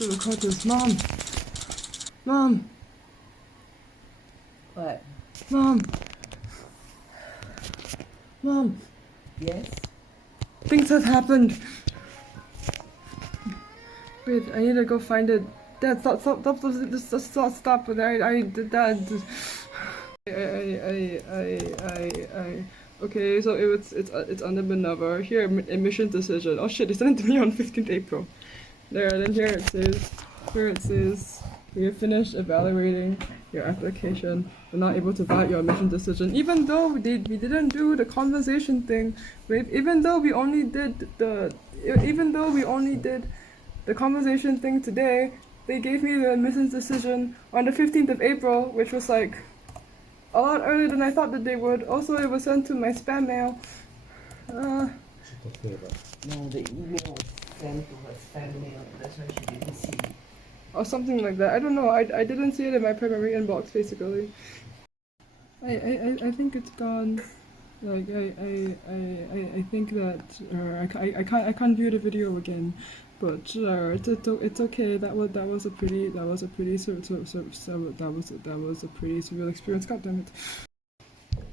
to record this. Mom! Mom! What? Mom! Mom! Yes? Things have happened! Wait, I need to go find it. Dad, stop, stop. I did that. Okay, so it's under minerva. Here, admission decision. Oh shit, they sent it to me on 15th April. There, then here it says, we have finished evaluating your application. We're not able to validate your admission decision. Even though we didn't do the conversation thing, even though we only did the conversation thing today, they gave me the admissions decision on the 15th of April, which was like a lot earlier than I thought that they would. Also, it was sent to my spam mail. No, the email sent to her spam mail. That's why she didn't see it. Or something like that. I don't know. I didn't see it in my primary inbox, basically. I think it's gone. Like I think that I can't view the video again, but it's okay. That was a pretty surreal experience. God damn it.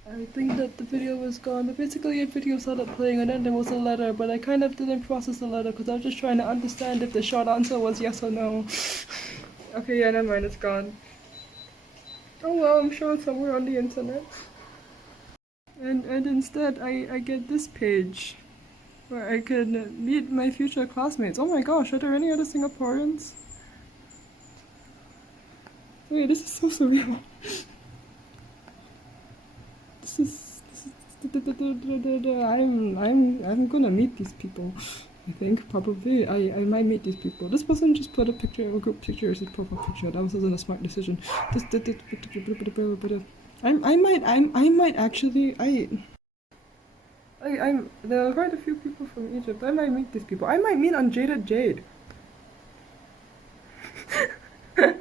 I think that the video was gone, but basically a video started playing and then there was a letter, but I kind of didn't process the letter because I was just trying to understand if the short answer was yes or no. Okay, yeah, never mind, it's gone. Oh well, I'm sure it's somewhere on the internet. And instead I get this page where I can meet my future classmates. Oh my gosh, are there any other Singaporeans? Wait, this is so surreal. I'm gonna meet these people. I think probably I might meet these people. This person just put a picture, a group picture as his profile picture. That wasn't a smart decision. I might actually there are quite a few people from Egypt. I might meet these people. I might meet Unjaded Jade. I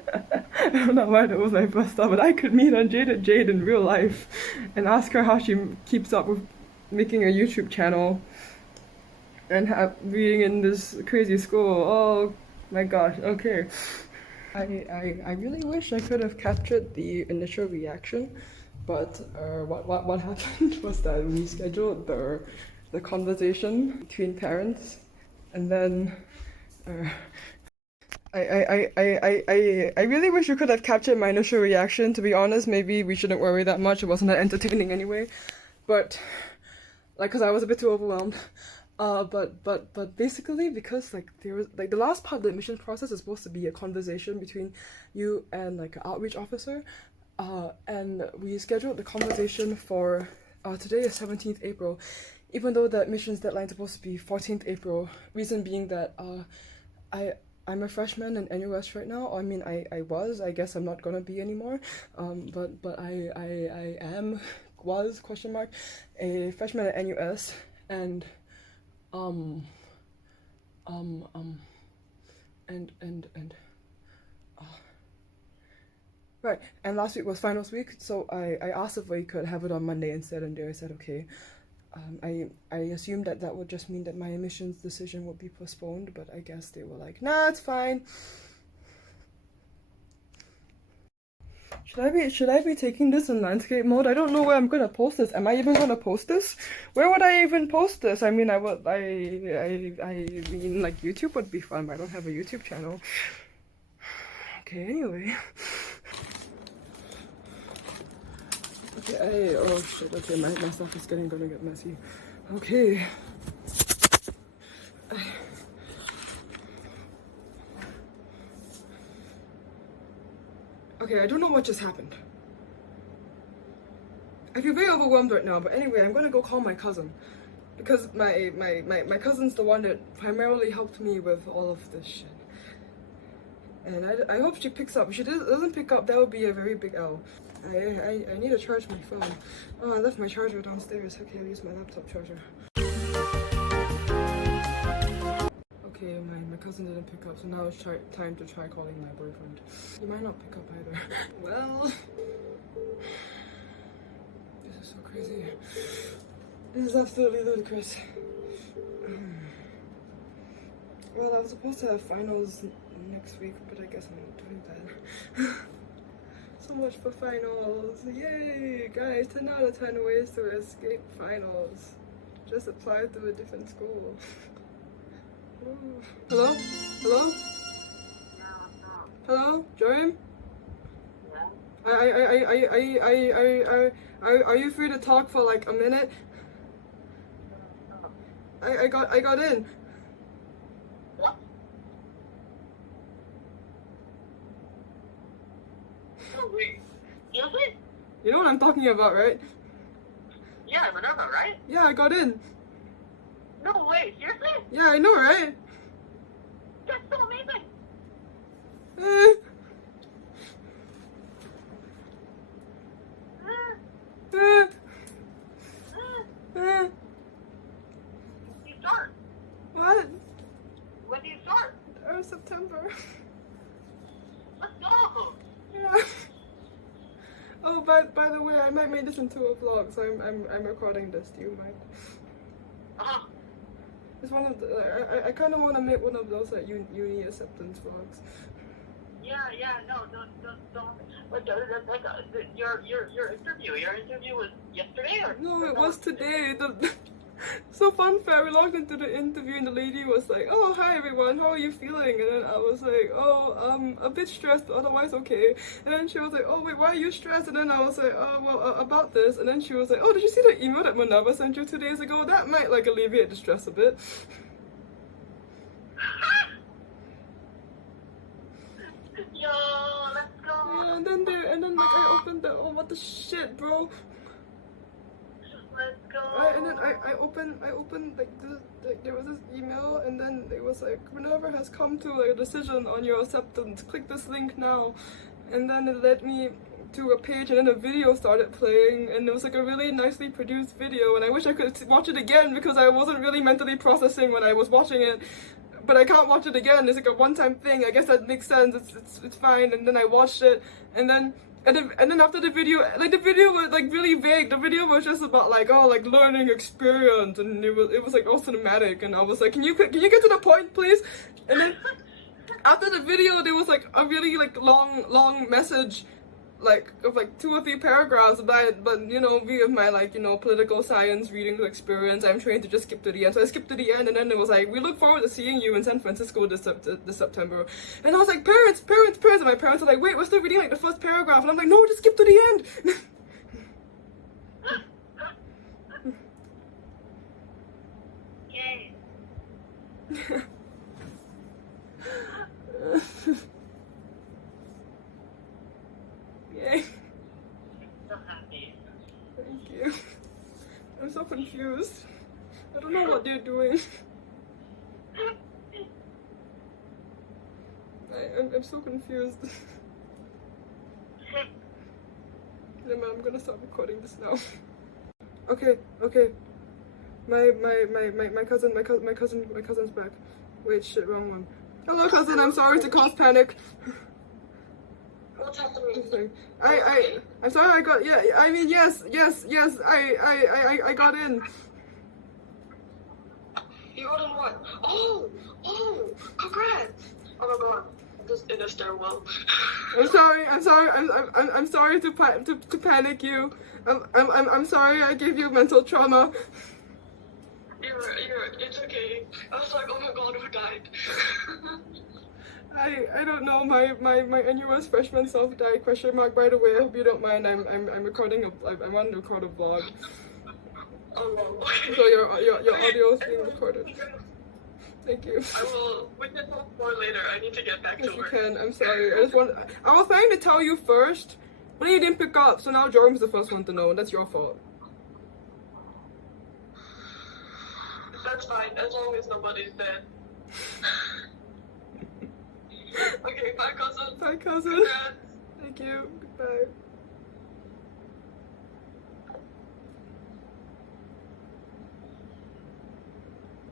don't know why that was my first thought, but I could meet Unjaded Jade in real life and ask her how she keeps up with making a YouTube channel and being in this crazy school. Oh my gosh, okay. I really wish I could have captured the initial reaction, but what happened was that we scheduled the conversation between parents, and then I really wish you could have captured my initial reaction. To be honest, maybe we shouldn't worry that much. It wasn't that entertaining anyway. But like, cause I was a bit too overwhelmed. But basically, because like there was like the last part of the admission process is supposed to be a conversation between you and like an outreach officer. And we scheduled the conversation for today is 17th April, even though the admissions deadline is supposed to be 14th April. Reason being that I'm a freshman in NUS right now. I mean, I was. I guess I'm not gonna be anymore. But I was a freshman at NUS, and right. And last week was finals week, so I asked if we could have it on Monday instead, and they said okay. I assumed that would just mean that my admissions decision would be postponed, but I guess they were like, nah, it's fine. Should I be taking this in landscape mode? I don't know where I'm gonna post this. Am I even gonna post this? Where would I even post this? I mean, I mean, like, YouTube would be fun, but I don't have a YouTube channel. Okay, anyway. Okay, oh shit, okay, my stuff is gonna get messy. Okay. Okay, I don't know what just happened. I feel very overwhelmed right now, but anyway, I'm gonna go call my cousin. Because my cousin's the one that primarily helped me with all of this shit. And I hope she picks up. If she doesn't pick up, that would be a very big L. I need to charge my phone. Oh, I left my charger downstairs. Okay, I'll use my laptop charger. Okay, my cousin didn't pick up, so now it's time to try calling my boyfriend. He might not pick up either. Well, this is so crazy. This is absolutely ludicrous. Well, I was supposed to have finals next week, but I guess I'm not doing that. So much for finals. Yay! Guys, 10 out of 10 ways to escape finals. Just apply to a different school. Ooh. Hello? Hello? Hello? Jorim? Are you free to talk for like a minute? I got in. What? Oh wait, is it? You know what I'm talking about, right? Yeah, minerva, right? Yeah, I got in. No way, seriously? Yeah, I know, right? That's so amazing! Eh. Eh. Eh. When do you start? What? When do you start? September. Let's go! Yeah. Oh, by the way, I might make this into a vlog, so I'm recording this. Do you mind? Uh-huh. It's one of the I kind of want to make one of those like uni acceptance vlogs. Yeah, no, don't. But your interview was yesterday or? No, it was today. So fun fact, we logged into the interview and the lady was like, "Oh, hi everyone, how are you feeling?" And then I was like, "Oh, a bit stressed, but otherwise okay." And then she was like, "Oh wait, why are you stressed?" And then I was like, "Oh well, about this." And then she was like, "Oh, did you see the email that Minerva sent you 2 days ago? That might like alleviate the stress a bit." Yo, let's go! Yeah, and then like I opened the, oh what the shit, bro. Let's go! And then I opened like there was this email, and then it was like, Minerva has come to a decision on your acceptance. Click this link now. And then it led me to a page, and then a video started playing, and it was like a really nicely produced video, and I wish I could watch it again because I wasn't really mentally processing when I was watching it. But I can't watch it again. It's like a one-time thing. I guess that makes sense. It's fine. And then I watched it, and then after the video, like the video was like really vague. The video was just about like, oh, like learning experience, and it was like all cinematic. And I was like, can you get to the point, please? And then after the video, there was like a really like long message, like of like 2 or 3 paragraphs but you know, via my like, you know, political science reading experience, I'm trained to just skip to the end. So I skipped to the end, and then it was like, we look forward to seeing you in San Francisco this September. And I was like, parents, and my parents are like, wait, we're still reading like the first paragraph. And I'm like, no, just skip to the end. Yay! Yay. So happy. Thank you. I'm so confused. I don't know what they're doing. I'm so confused. Never mind, I'm gonna stop recording this now. Okay. My cousin's back. Wait, shit, wrong one. Hello, cousin. I'm sorry to cause panic. What's happening? I'm sorry. I got, yeah. I mean, yes. I got in. You got in what? Oh, congrats! Oh my god, just in a stairwell. I'm sorry to panic you. I'm sorry I gave you mental trauma. It's okay. I was like, oh my god, who died? I don't know, my NUS freshman self died, question mark. By the way, I hope you don't mind, I'm recording I want to record a vlog. Oh no. Okay. So your audio is being recorded. Thank you. I will, we can talk more later. I need to get back to work. Yes, you can. I'm sorry. I was planning to tell you first, but you didn't pick up, so now Jordan's the first one to know, and that's your fault. That's fine, as long as nobody's dead. Okay, bye cousin. Bye, cousin. Congrats. Thank you. Goodbye.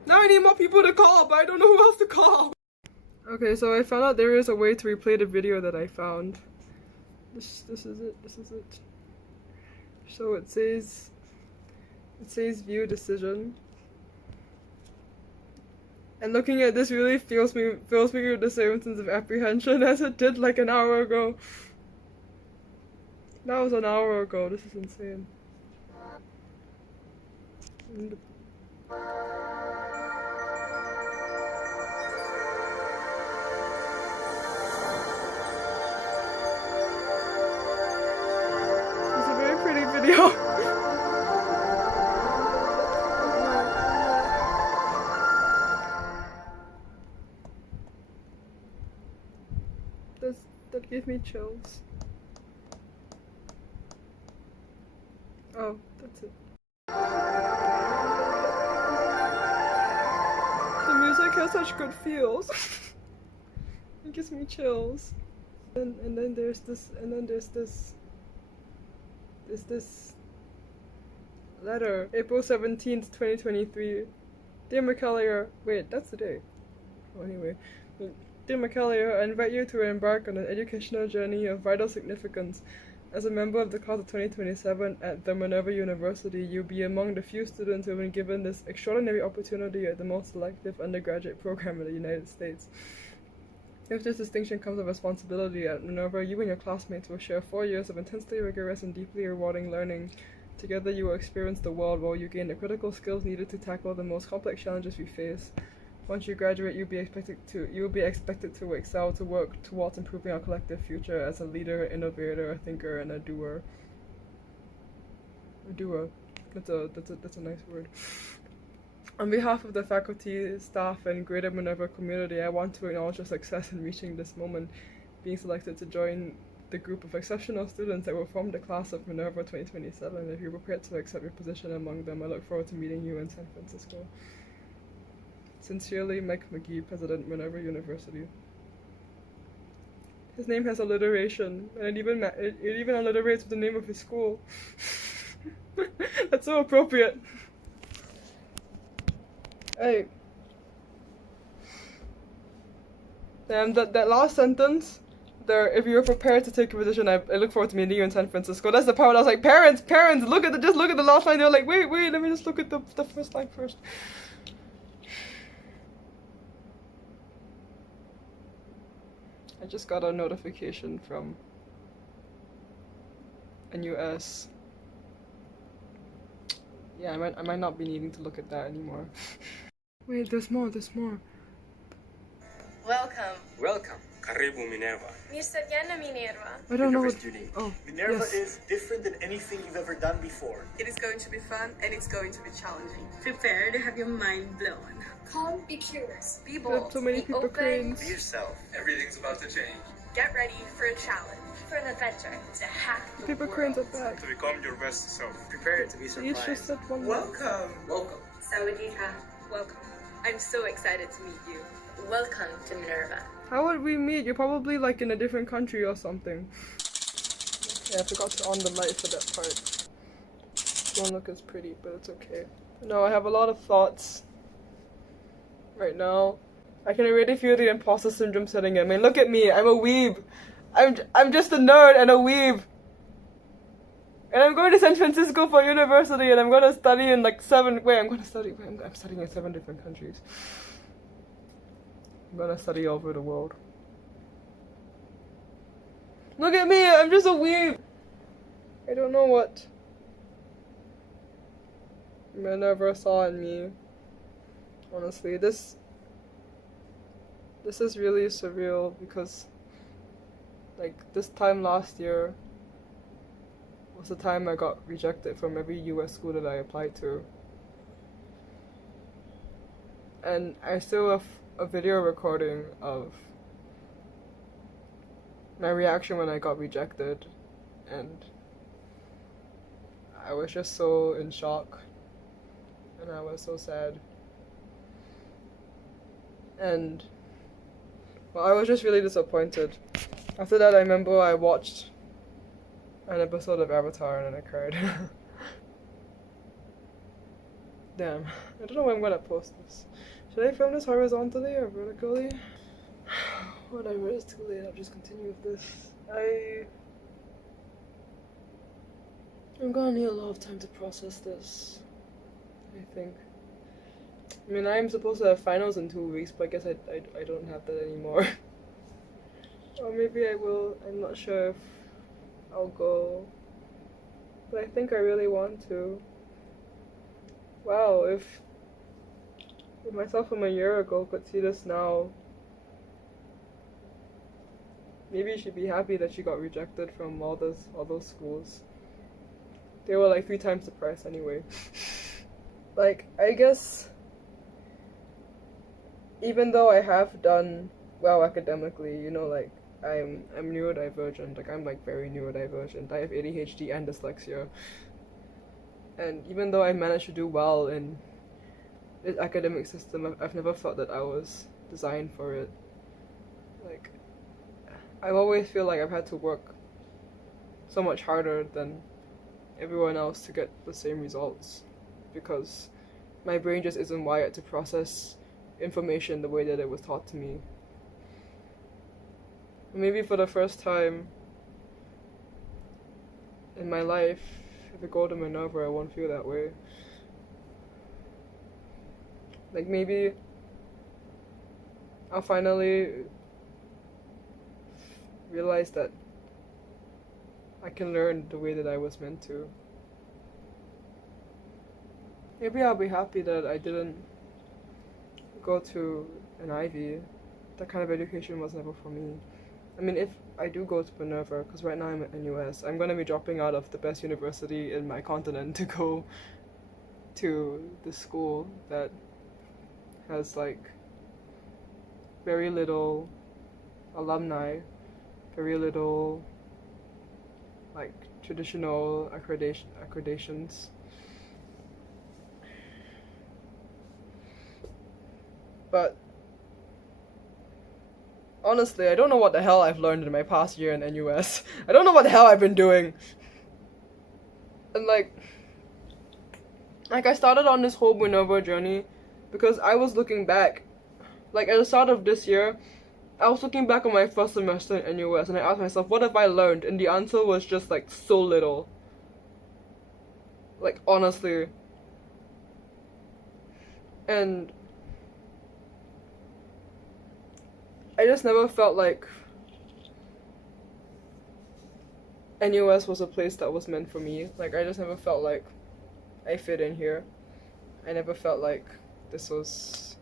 Now I need more people to call, but I don't know who else to call. Okay, so I found out there is a way to replay the video that I found. This is it. So it says view decision. And looking at this really fills me with the same sense of apprehension as it did like an hour ago. That was an hour ago. This is insane. It's a very pretty video. That gave me chills. Oh, that's it. The music has such good feels. It gives me chills. And then there's this letter. April 17th, 2023. Dear McCallier, wait, that's the day. Oh, anyway. Dear McCallier, I invite you to embark on an educational journey of vital significance. As a member of the class of 2027 at the Minerva University, you'll be among the few students who have been given this extraordinary opportunity at the most selective undergraduate program in the United States. With this distinction comes a responsibility. At Minerva, you and your classmates will share 4 years of intensely rigorous and deeply rewarding learning. Together, you will experience the world while you gain the critical skills needed to tackle the most complex challenges we face. Once you graduate, you will be expected to excel, to work towards improving our collective future as a leader, innovator, a thinker, and a doer. A doer. That's a nice word. On behalf of the faculty, staff, and greater Minerva community, I want to acknowledge your success in reaching this moment, being selected to join the group of exceptional students that will form the class of Minerva 2027. If you're prepared to accept your position among them, I look forward to meeting you in San Francisco. Sincerely, Mike McGee, President, Minerva University. His name has alliteration, and it even alliterates with the name of his school. That's so appropriate. Hey. That last sentence, there, if you're prepared to take a position, I look forward to meeting you in San Francisco. That's the part I was like, parents, just look at the last line. They were like, wait, let me just look at the first line first. I just got a notification from NUS. Yeah, I might not be needing to look at that anymore. Wait, there's more. Welcome. Karibu Minerva. Minerva. I don't know what... Student. Oh, Minerva yes. is different than anything you've ever done before. It is going to be fun and it's going to be challenging. Prepare to have your mind blown. Calm, be curious. Be There are bold. so many be people open. cranes. Be yourself. Everything's about to change. Get ready for a challenge. For an adventure. To hack the Paper world. cranes are back. To become your best self. Prepare to be Each surprised. just said one word. Welcome. Welcome. Sawadika. Welcome. I'm so excited to meet you. Welcome to Minerva. How would we meet? You're probably like in a different country or something. Okay, I forgot to on the light for that part. Don't look as pretty, but it's okay. No, I have a lot of thoughts right now. I can already feel the imposter syndrome setting in. I mean, look at me. I'm a weeb. I'm just a nerd and a weeb. And I'm going to San Francisco for university, and I'm going to study in like I'm studying in 7 different countries. I'm gonna study all over the world. Look at me, I'm just a weeb. I don't know what Minerva saw in me. Honestly, this is really surreal because like this time last year was the time I got rejected from every US school that I applied to. And I still have a video recording of my reaction when I got rejected, and I was just so in shock, and I was so sad, and well, I was just really disappointed. After that, I remember I watched an episode of Avatar and then I cried. Damn, I don't know when I'm gonna post this. Should I film this horizontally or vertically? Whatever, it's too late, I'll just continue with this. I'm gonna need a lot of time to process this, I think. I mean, I'm supposed to have finals in 2 weeks, but I guess I don't have that anymore. Or maybe I will. I'm not sure if I'll go. But I think I really want to. Wow, if myself from a year ago could see this now, maybe she'd be happy that she got rejected from all those schools. They were like 3 times the price anyway. Like, I guess even though I have done well academically, you know, like I'm neurodivergent, like I'm like very neurodivergent. I have ADHD and dyslexia. And even though I managed to do well in the academic system, I've never felt that I was designed for it. Like, I always feel like I've had to work so much harder than everyone else to get the same results, because my brain just isn't wired to process information the way that it was taught to me. Maybe for the first time in my life, if I go to Minerva, I won't feel that way. Like, maybe I'll finally realize that I can learn the way that I was meant to. Maybe I'll be happy that I didn't go to an Ivy. That kind of education was never for me. I mean, if I do go to Minerva, because right now I'm at NUS, I'm going to be dropping out of the best university in my continent to go to the school that has like very little alumni, very little like traditional accreditations. But honestly, I don't know what the hell I've learned in my past year in NUS. I don't know what the hell I've been doing. And like I started on this whole Minerva journey because I was looking back. Like, at the start of this year, I was looking back on my first semester in NUS and I asked myself, what have I learned? And the answer was just like so little. Like, honestly. And I just never felt like NUS was a place that was meant for me. Like, I just never felt like I fit in here. I never felt like this was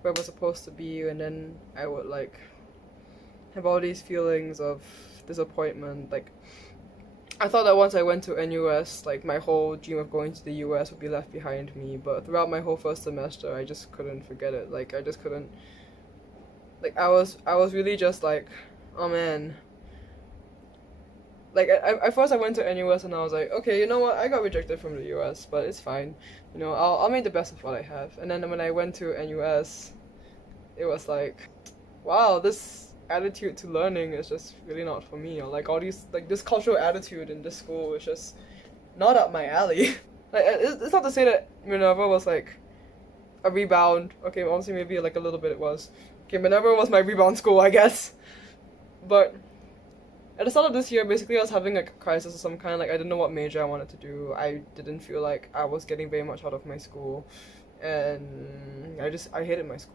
where I was supposed to be, and then I would like have all these feelings of disappointment. Like, I thought that once I went to NUS, like my whole dream of going to the US would be left behind me, but throughout my whole first semester I just couldn't forget it. Like, I just couldn't, like I was really just like, oh man. Like, at first I went to NUS and I was like, okay, you know what, I got rejected from the US, but it's fine. You know, I'll make the best of what I have. And then when I went to NUS, it was like, wow, this attitude to learning is just really not for me. Or like all these, like this cultural attitude in this school is just not up my alley. Like, it's not to say that Minerva was like a rebound. Okay, obviously maybe like a little bit it was. Okay, Minerva was my rebound school, I guess. But at the start of this year, basically I was having like a crisis of some kind. Like, I didn't know what major I wanted to do. I didn't feel like I was getting very much out of my school. And I hated my school.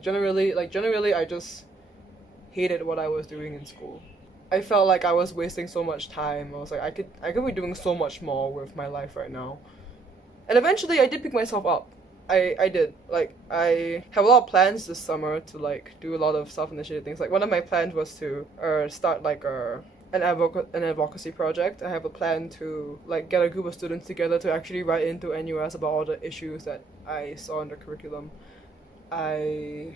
Generally I just hated what I was doing in school. I felt like I was wasting so much time. I was like, I could be doing so much more with my life right now. And eventually I did pick myself up. I did. Like, I have a lot of plans this summer to like do a lot of self-initiated things. Like, one of my plans was to start like an advocacy project. I have a plan to like get a group of students together to actually write into NUS about all the issues that I saw in the curriculum. I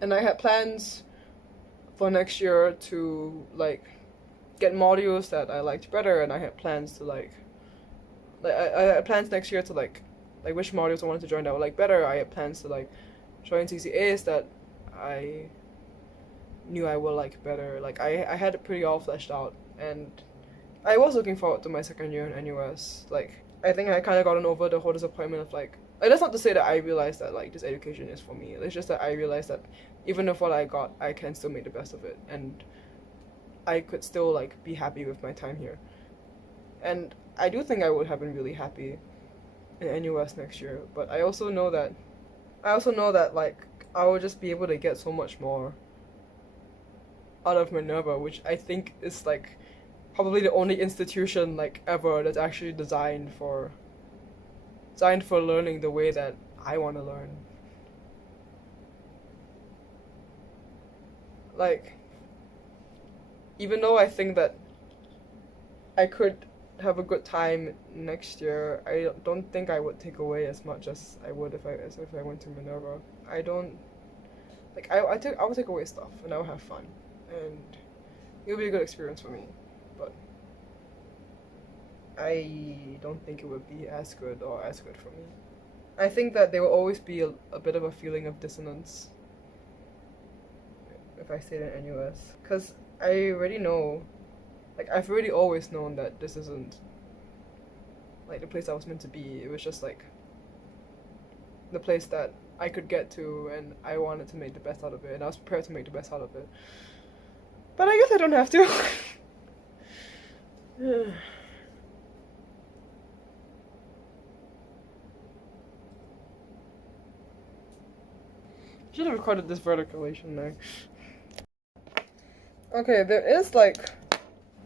had plans for next year to like get modules that I liked better, and I had plans to I had plans next year to like which modules I wanted to join that I would like better. I had plans to like join CCAs that I knew I would like better. Like, I had it pretty all fleshed out, and I was looking forward to my second year in NUS. Like, I think I kind of gotten over the whole disappointment of like that's not to say that I realized that like this education is for me. It's just that I realized that even if what I got, I can still make the best of it, and I could still like be happy with my time here. And I do think I would have been really happy in NUS next year, but I also know that like I will just be able to get so much more out of Minerva, which I think is like probably the only institution like ever that's actually designed for learning the way that I want to learn. Like, even though I think that I could have a good time next year, I don't think I would take away as much as I would if I went to Minerva. I don't like I would take away stuff and I would have fun and it would be a good experience for me, but I don't think it would be as good for me. I think that there will always be a bit of a feeling of dissonance if I stayed in NUS, because I already know, like I've already always known that this isn't like the place I was meant to be. It was just like the place that I could get to, and I wanted to make the best out of it, and I was prepared to make the best out of it. But I guess I don't have to. Should have recorded this vertical, shouldn't I? Okay, there is like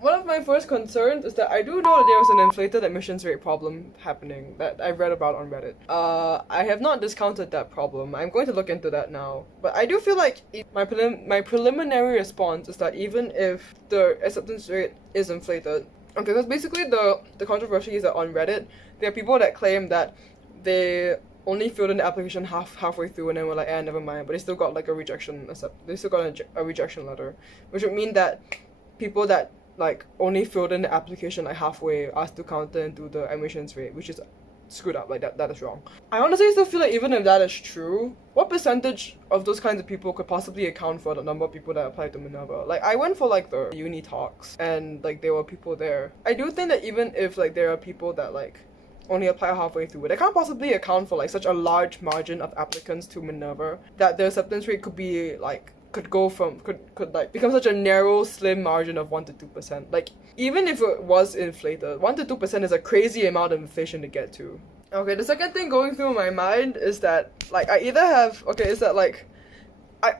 one of my first concerns is that I do know that there was an inflated admissions rate problem happening that I read about on Reddit. I have not discounted that problem. I'm going to look into that now. But I do feel like my preliminary response is that even if the acceptance rate is inflated, okay, because basically the controversy is that on Reddit, there are people that claim that they only filled in the application halfway through and then were like, never mind, but they still got like a rejection letter, which would mean that people that like only filled in the application like halfway are still counted into the admissions rate, which is screwed up. Like that is wrong. I honestly still feel like even if that is true, what percentage of those kinds of people could possibly account for the number of people that applied to Minerva? Like I went for like the uni talks and like there were people there. I do think that even if like there are people that like only apply halfway through, they can't possibly account for like such a large margin of applicants to Minerva that the acceptance rate could be like could like become such a narrow, slim margin of 1 to 2%. Like even if it was inflated, 1 to 2% is a crazy amount of inflation to get to. Okay, the second thing going through my mind is that like I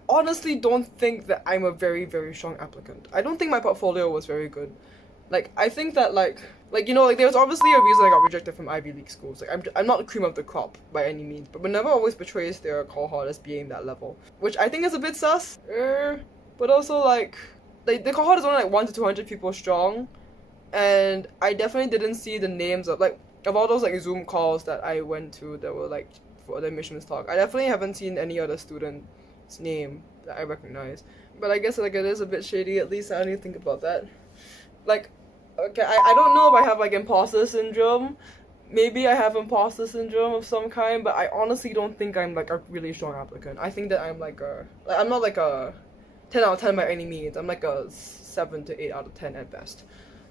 honestly don't think that I'm a very, very strong applicant. I don't think my portfolio was very good. Like I think that like you know, like there's obviously a reason I got rejected from Ivy League schools. Like I'm not the cream of the crop by any means, but Minerva always portrays their cohort as being that level, which I think is a bit sus. But also like the cohort is only like 100 to 200 people strong, and I definitely didn't see the names of all those like Zoom calls that I went to that were like for the admissions talk. I definitely haven't seen any other student's name that I recognize. But I guess like it is a bit shady. At least I don't even think about that. Like. Okay, I don't know if I have like imposter syndrome. Maybe I have imposter syndrome of some kind, but I honestly don't think I'm like a really strong applicant. I think that I'm like I'm not like a 10 out of 10 by any means. I'm like a 7 to 8 out of 10 at best.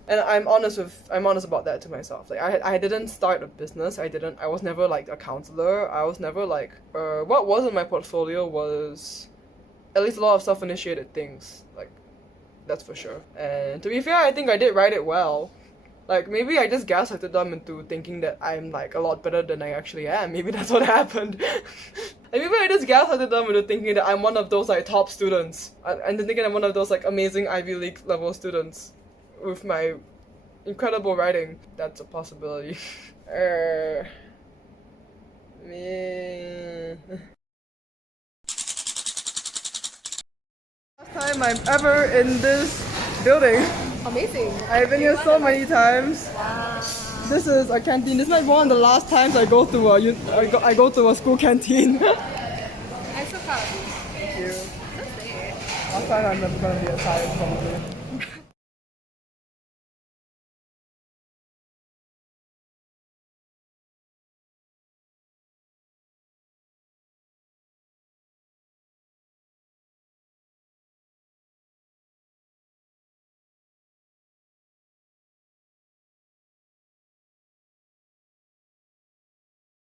And I'm honest about that to myself. Like I didn't start a business. I was never like a counselor. I was never like what was in my portfolio was at least a lot of self-initiated things. Like that's for sure. And to be fair, I think I did write it well. Like, maybe I just gaslighted them into thinking that I'm, like, a lot better than I actually am. Maybe that's what happened. Like, maybe I just gaslighted them into thinking that I'm one of those, like, top students. And then thinking I'm one of those, like, amazing Ivy League level students with my incredible writing. That's a possibility. Last time I'm ever in this building. Amazing. I've been here so many times. Wow. This is a canteen. This might be one of the last times I go to a school canteen. I'm so proud of you. Thank you. So sweet. Last time I'm never gonna be a science probably.